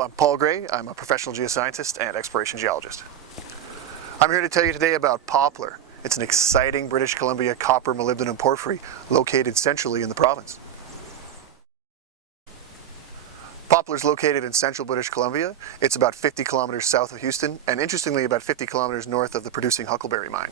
Hello, I'm Paul Gray. I'm a professional geoscientist and exploration geologist. I'm here to tell you today about Poplar. It's an exciting British Columbia copper molybdenum porphyry located centrally in the province. Poplar is located in central British Columbia. It's about 50 kilometers south of Houston, and interestingly about 50 kilometers north of the producing Huckleberry mine.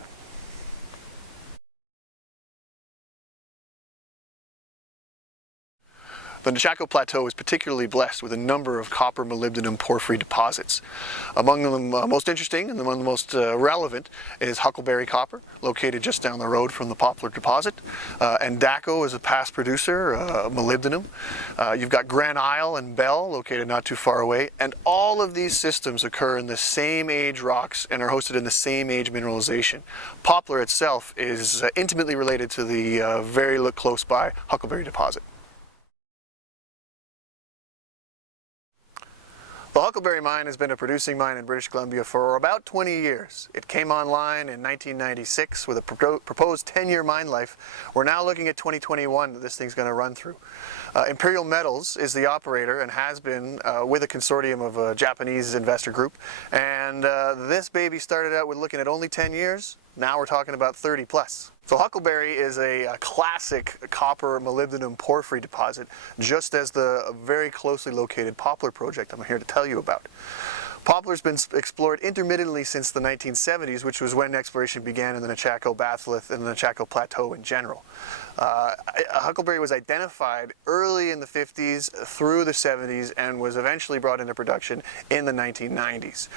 The Nechako Plateau is particularly blessed with a number of copper molybdenum porphyry deposits. Among them most interesting and among the most relevant is Huckleberry copper, located just down the road from the Poplar deposit. And Daco is a past producer, molybdenum. You've got Grand Isle and Bell, located not too far away. And all of these systems occur in the same age rocks and are hosted in the same age mineralization. Poplar itself is intimately related to the very close by Huckleberry deposit. The Huckleberry mine has been a producing mine in British Columbia for about 20 years. It came online in 1996 with a proposed 10-year mine life. We're now looking at 2021 that this thing's going to run through. Imperial Metals is the operator and has been with a consortium of a Japanese investor group. And this baby started out with looking at only 10 years. Now we're talking about 30 plus. So Huckleberry is a classic copper molybdenum porphyry deposit, just as the very closely located Poplar project I'm here to tell you about. Poplar's been explored intermittently since the 1970s, which was when exploration began in the Nechako batholith and the Nechako Plateau in general. Huckleberry was identified early in the 50s through the 70s and was eventually brought into production in the 1990s.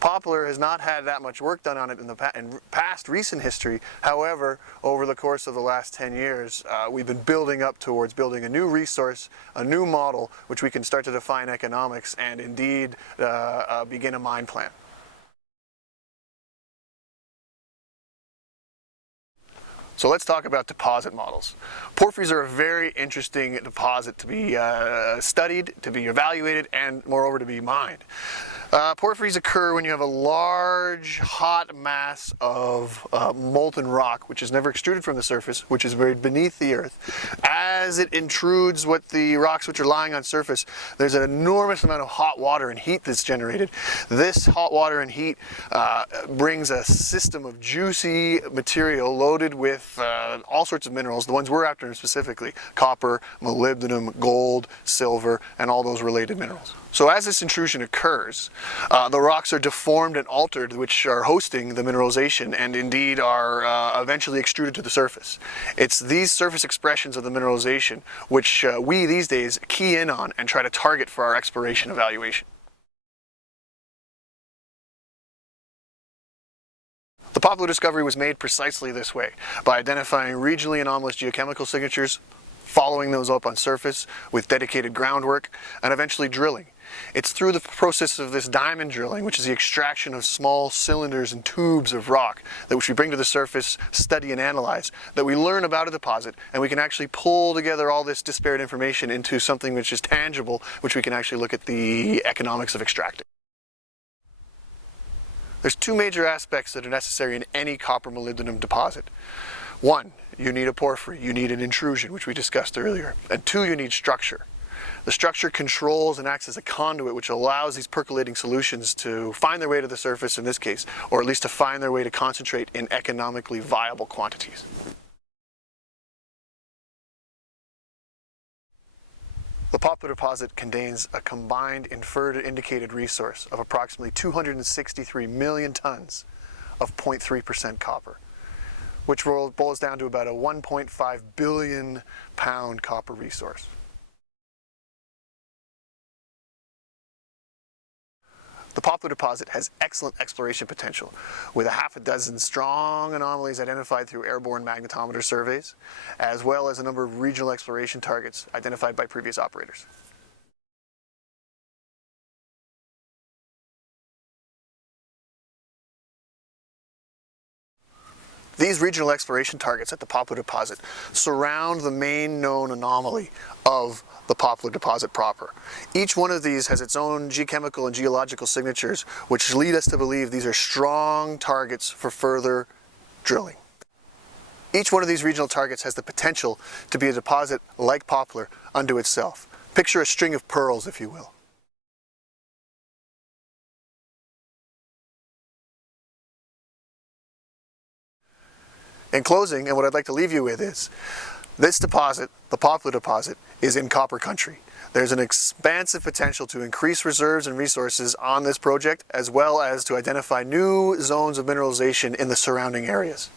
Poplar has not had that much work done on it in past recent history. However, over the course of the last 10 years, we've been building up towards building a new resource, a new model, which we can start to define economics and indeed begin a mine plan. So let's talk about deposit models. Porphyries are a very interesting deposit to be studied, to be evaluated, and moreover to be mined. Porphyries occur when you have a large, hot mass of molten rock, which is never extruded from the surface, which is buried beneath the earth. As it intrudes what the rocks which are lying on surface, there's an enormous amount of hot water and heat that's generated. This hot water and heat brings a system of juicy material loaded with all sorts of minerals, the ones we're after specifically: copper, molybdenum, gold, silver, and all those related minerals. So as this intrusion occurs, the rocks are deformed and altered, which are hosting the mineralization and indeed are eventually extruded to the surface. It's these surface expressions of the mineralization which we these days key in on and try to target for our exploration evaluation. The Poplar discovery was made precisely this way, by identifying regionally anomalous geochemical signatures, following those up on surface with dedicated groundwork, and eventually drilling. It's through the process of this diamond drilling, which is the extraction of small cylinders and tubes of rock, which we bring to the surface, study and analyze, that we learn about a deposit, and we can actually pull together all this disparate information into something which is tangible, which we can actually look at the economics of extracting. There's two major aspects that are necessary in any copper molybdenum deposit. One, you need a porphyry, you need an intrusion, which we discussed earlier. And two, you need structure. The structure controls and acts as a conduit which allows these percolating solutions to find their way to the surface in this case, or at least to find their way to concentrate in economically viable quantities. The Poplar deposit contains a combined inferred and indicated resource of approximately 263 million tons of 0.3% copper, which boils down to about a 1.5 billion pound copper resource. The Poplar deposit has excellent exploration potential, with a half a dozen strong anomalies identified through airborne magnetometer surveys, as well as a number of regional exploration targets identified by previous operators. These regional exploration targets at the Poplar deposit surround the main known anomaly of the Poplar deposit proper. Each one of these has its own geochemical and geological signatures, which lead us to believe these are strong targets for further drilling. Each one of these regional targets has the potential to be a deposit like Poplar unto itself. Picture a string of pearls, if you will. In closing, and what I'd like to leave you with is, this deposit, the Poplar deposit, is in copper country. There's an expansive potential to increase reserves and resources on this project, as well as to identify new zones of mineralization in the surrounding areas.